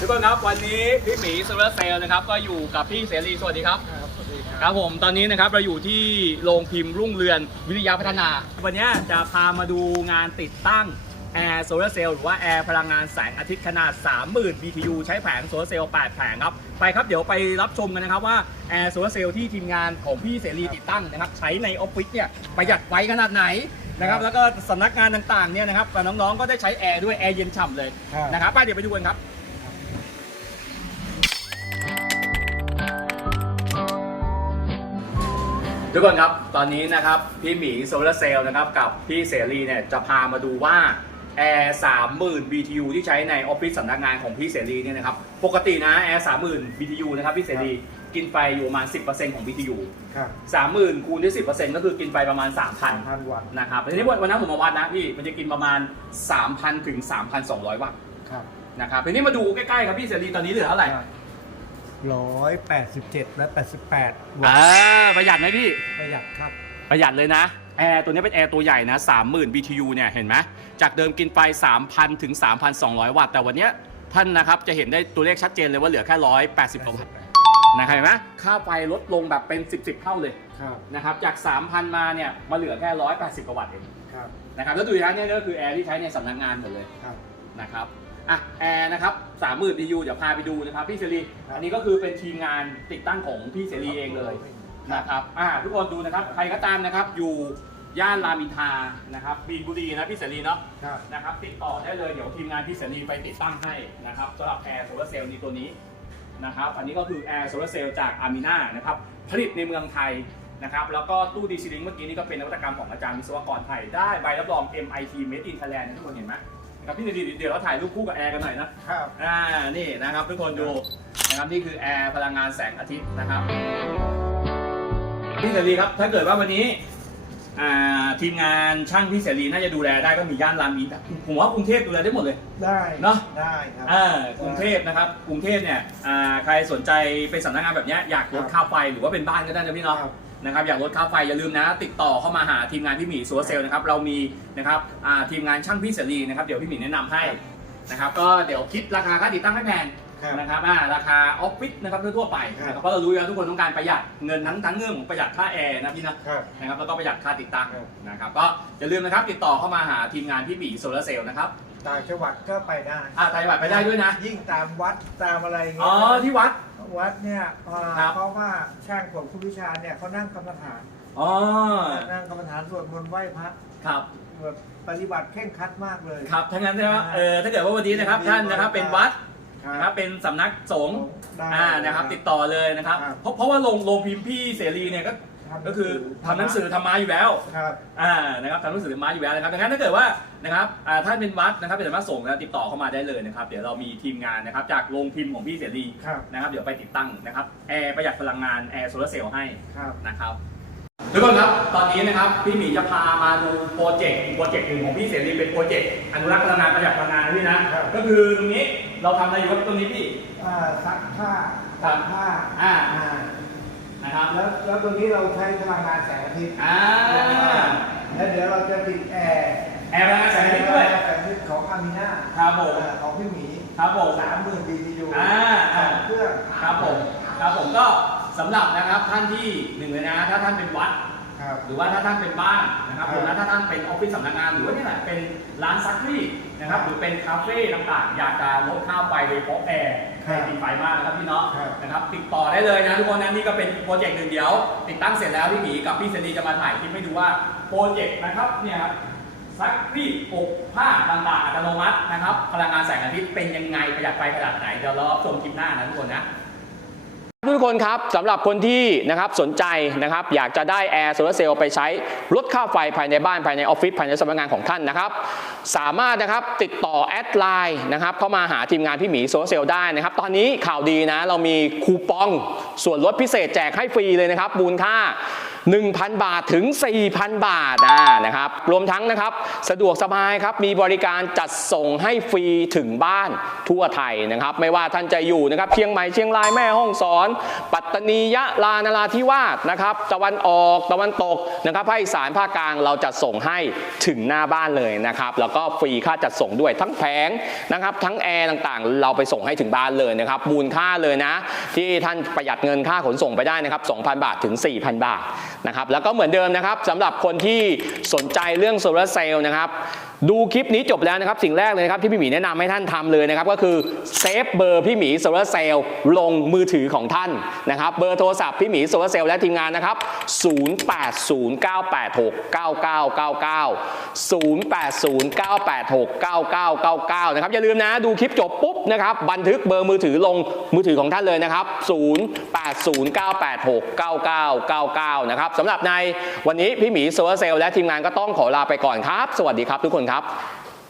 ทุกคนครับวันนี้พี่หมีโซลาร์เซลล์นะครับก็อยู่กับพี่เสรีสวัสดีครับครับสวัสดีครับครับผมตอนนี้นะครับเราอยู่ที่โรงพิมพ์รุ่งเรือนวิทยาพัฒนา วันนี้จะพามาดูงานติดตั้งแอร์โซลาร์เซลล์หรือว่าแอร์พลังงานแสงอาทิตย์ขนาด 30,000 BTU ใช้แผงโซลาร์เซลล์8แผงครับไปครับเดี๋ยวไปรับชมกันนะครับว่าแอร์โซลาร์เซลล์ที่ทีมงานของพี่เสรีติดตั้งนะครับใช้ในออฟฟิศเนี่ยประหยัดไฟขนาดไหนนะครับแล้วก็สำนักงานต่างๆเนี่ยนะครับน้องๆก็ได้ใช้แอร์ด้วยแอร์เย็นฉ่ำเลยครับนะครับไปเดี๋ยวไปดูกันครับ ทุกคนครับ ตอนนี้นะครับพี่หมีโซลาร์เซลล์นะครับกับพี่เสรีเนี่ยจะพามาดูว่าแอร์30,000 BTU ที่ใช้ในออฟฟิศสำนักงานของพี่เสรีเนี่ยนะครับปกตินะแอร์30,000 BTU นะครับพี่เสรีกินไฟอยู่ประมาณ 10%ของ BTU ครับ30,000คูณด้วย10%ก็คือกินไฟประมาณ 3,000 พันวัตต์นะครับทีนี้วันนั้นผมมาวัดนะพี่มันจะกินประมาณ 3,000 ถึง 3,200 วัตต์ครับนะครับทีนี้มาดูใกล้ๆครับพี่เสรีตอนนี้เหลือเท่าไหร่ ร้อยแปดสิบเจ็ดและแปดสิบแปดวัตอ่าต์ประหยัดไหมพี่ ประหยัดครับ ประหยัดเลยนะ แอร์ตัวนี้เป็นแอร์ตัวใหญ่นะ 30,000 BTU เนี่ย เห็นไหม จากเดิมกินไฟ 3,000 ถึง 3,200 วัตต์ แต่วันเนี้ยท่านนะครับ จะเห็นได้ตัวเลขชัดเจนเลยว่าเหลือแค่ 180กว่าวัตต์นะครับเห็นไหมค่าไฟลดลงแบบเป็น 10 10 เท่าเลยครับนะครับ จาก 3,000 มาเนี่ย มาเหลือแค่ 180กว่าวัตต์เองครับนะครับ แล้วดูนะเนี่ยก็คือแอร์ที่ใช้ในสำนักงานหมดเลยครับนะครับ อะแอร์นะครับ30,000 BTU เดี๋ยวพาไปดูนะครับพี่เสรีครับอันนี้ก็คือเป็นทีมงานติดตั้งของพี่เสรีเองเลยนะครับอ่าทุกคนดูนะครับใครก็ตามนะครับอยู่ย่านรามอินทรานะครับบีนบุรีนะพี่เสรีเนาะครับนะครับติดต่อได้เลยเดี๋ยวทีมงานพี่เสรีไปติดตั้งให้นะครับสำหรับแอร์โซลาร์เซลล์นี้ตัวนี้นะครับอันนี้ก็คือแอร์โซลาร์เซลล์จากอามินานะครับผลิตในเมืองไทยนะครับแล้วก็ตู้ดีซีลิงเมื่อกี้นี่ก็เป็นนวัตกรรมของอาจารย์วิศวกรไทยได้ใบรับรอง MIT Made in Thailand นะทุกคนเห็นไหมนะ ครับพี่เสรีเดี๋ยวเราถ่ายรูปคู่กับแอร์กันหน่อยนะครับ อ่านี่นะครับทุกคนดูนะครับนี่คือแอร์พลังงานแสงอาทิตย์นะครับพี่เสรีครับถ้าเกิดว่าวันนี้อ่าทีมงานช่างพี่เสรีน่าจะดูแลได้ก็มีย่านรามอินทราผมว่ากรุงเทพดูแลได้หมดเลย ได้เนอะได้ครับอ่ากรุงเทพนะครับกรุงเทพเนี่ยอ่าใครสนใจเป็นสำนักงานแบบเนี้ยอยากลดค่าไฟหรือว่าเป็นบ้านก็ได้นะพี่เนาะ ครับ นะครับอยากลดค่าไฟอย่าลืมนะ ติดต่อเข้ามาหาทีมงานพี่หมีสัวเซลนะครับเรามีนะครับอ่าทีมงานช่างพี่เสรีนะครับเดี๋ยวพี่หมีแนะนำให้นะครับก็เดี๋ยวคิดราคาค่าติดตั้งให้แพง ครับนะครับอ่าราคาออฟฟิศนะครับทั่วๆไปครับนะครับเพราะเรารู้อยู่แล้วทุกคนต้องการประหยัดเงินทั้งทั้งเรื่องของประหยัดค่าแอร์นะพี่นะครับนะครับแล้วก็ประหยัดค่าติดตั้งครับ นะครับก็อย่าลืมนะครับติดต่อเข้ามาหาทีมงานพี่หมีโซลาเซลล์นะครับต่างจังหวัดก็ไปได้อ่าไทยบัตรไปได้ด้วยนะยิ่งตามวัดตามอะไรเงี้อ๋อที่วัด วัดเนี่ยอ่าครับ เพราะว่าช่างของคุณวิชาเนี่ยเขานั่งกรรมฐานอ๋อนั่งกรรมฐานสวดมนต์ไหว้พระครับ แบบปฏิบัติเคร่งครัดมากเลย ครับถ้างั้นนะครับเออถ้าเกิดว่าวันนี้นะครับท่านนะครับเป็นวัด ครันะครับเป็นสำนักสงฆ์ได้อ่านะครับติดต่อเลยนะครับครับ เพราะเพราะว่าโรงโรงพิมพ์พี่เสรีเนี่ยก็ทำก็คือทำหนังสือธรรมะอยู่แล้ว ครับ อ่า นะครับทำหนังสือธรรมะอยู่แล้วนะครับดังนั้นถ้าเกิดว่า นะครับ อ่าท่านเป็นวัดนะครับ เป็นสำนักสงฆ์นะติดต่อเข้ามาได้เลยนะครับ เดี๋ยวเรามีทีมงานนะครับ จากโรงพิมพ์ของพี่เสรีครับ นะครับ เดี๋ยวไปติดตั้งนะครับ แอร์ประหยัดพลังงาน แอร์โซลาร์เซลล์ให้ ครับ นะครับ ทุกคนครับ ตอนนี้นะครับ พี่หมีจะพามาดูโปรเจกต์อีกโปรเจกต์หนึ่งของพี่เสรีเป็นโปรเจกต์อนุรักษ์พลังงานประหยัดพลังงานนะพี่นะ ครับ ก็คือตรงนี้ เราทำอะไรอยู่ครับตรงนี้พี่ อ่าซักผ้าครับ ตากผ้าอ่าอ่านะครับแล้วแล้วตัวนี้เราใช้พลังงานแสงอาทิตย์อ่าแล้วเดี๋ยวเราจะติดแอร์แอร์พลังงานแสงอาทิตย์ด้วยแอร์แสงอาทิตย์ของอามิน่าครับผม อ่าของพี่หมีครับผม สามหมื่น BTU อ่าอ่า เครื่อง ครับผมครับผมก็สำหรับนะครับท่านที่หนึ่งเลยนะถ้าท่านเป็นวัด ครับหรือว่าถ้าท่านเป็นบ้านนะครับครับผมนะถ้าท่านเป็นออฟฟิศสำนักงานหรือว่านี่แหละเป็นร้านซักรีดนะครับหรือเป็นคาเฟ่ต่างๆ อยากจะลดค่าไฟโดยเฉพาะแอร์ครับในติดไฟมากนะครับพี่เนาะครับนะครับติดต่อได้เลยนะทุกคนนะนี่ก็เป็นโปรเจกต์หนึ่งเดียว ติดตั้งเสร็จแล้วพี่หมีกับพี่เสรีจะมาถ่ายคลิปให้ดูว่าโปรเจกต์นะครับเนี่ยครับซักรีดอบผ้าต่างๆอัตโนมัตินะครับพลังงานแสงอาทิตย์เป็นยังไงประหยัดไฟขนาดไหนเดี๋ยวเรารับชมคลิปหน้านะทุกคนนะ ทุกคนครับสำหรับคนที่นะครับสนใจนะครับอยากจะได้แอร์โซลาร์เซลล์ไปใช้ลดค่าไฟภายในบ้านภายในออฟฟิศภายในสำนักงานของท่านนะครับ สามารถนะครับติดต่อแอดไลน์นะครับเข้ามาหาทีมงานพี่หมีโซลาร์เซลล์ได้นะครับ ตอนนี้ข่าวดีนะเรามีคูปองส่วนลดพิเศษแจกให้ฟรีเลยนะครับมูลค่า 1,000 บาทถึง 4,000 บาทนะครับ รวมทั้งนะครับสะดวกสบายครับ มีบริการจัดส่งให้ฟรีถึงบ้านทั่วไทยนะครับ ไม่ว่าท่านจะอยู่นะครับเชียงใหม่เชียงรายแม่ฮ่องสอน ปัตตานียะลานราธิวาสนะครับตะวันออกตะวันตกนะครับภาคอีสานภาคกลางเราจัดส่งให้ถึงหน้าบ้านเลยนะครับ แล้วก็ฟรีค่าจัดส่งด้วยทั้งแผงนะครับ ทั้งแอร์ต่างๆ เราไปส่งให้ถึงบ้านเลยนะครับมูลค่าเลยนะ ที่ท่านประหยัดเงินค่าขนส่งไปได้นะครับ2,000 บาทถึง 4,000 บาท นะครับแล้วก็เหมือนเดิมนะครับสำหรับคนที่สนใจเรื่องโซลาร์เซลล์นะครับ ดูคลิปนี้จบแล้วนะครับ สิ่งแรกเลยนะครับที่พี่หมีแนะนำให้ท่านทำเลยนะครับ ก็คือเซฟเบอร์พี่หมีโซลาร์เซลล์ลงมือถือของท่านนะครับ เบอร์โทรศัพท์พี่หมีโซลาร์เซลล์และทีมงานนะครับ 0809869999 0809869999 นะครับ อย่าลืมนะดูคลิปจบปุ๊บนะครับ บันทึกเบอร์มือถือลงมือถือของท่านเลยนะครับ 0809869999 นะครับสำหรับในวันนี้พี่หมีโซลาร์เซลล์และทีมงานก็ต้องขอลาไปก่อนครับ สวัสดีครับทุกคนครับ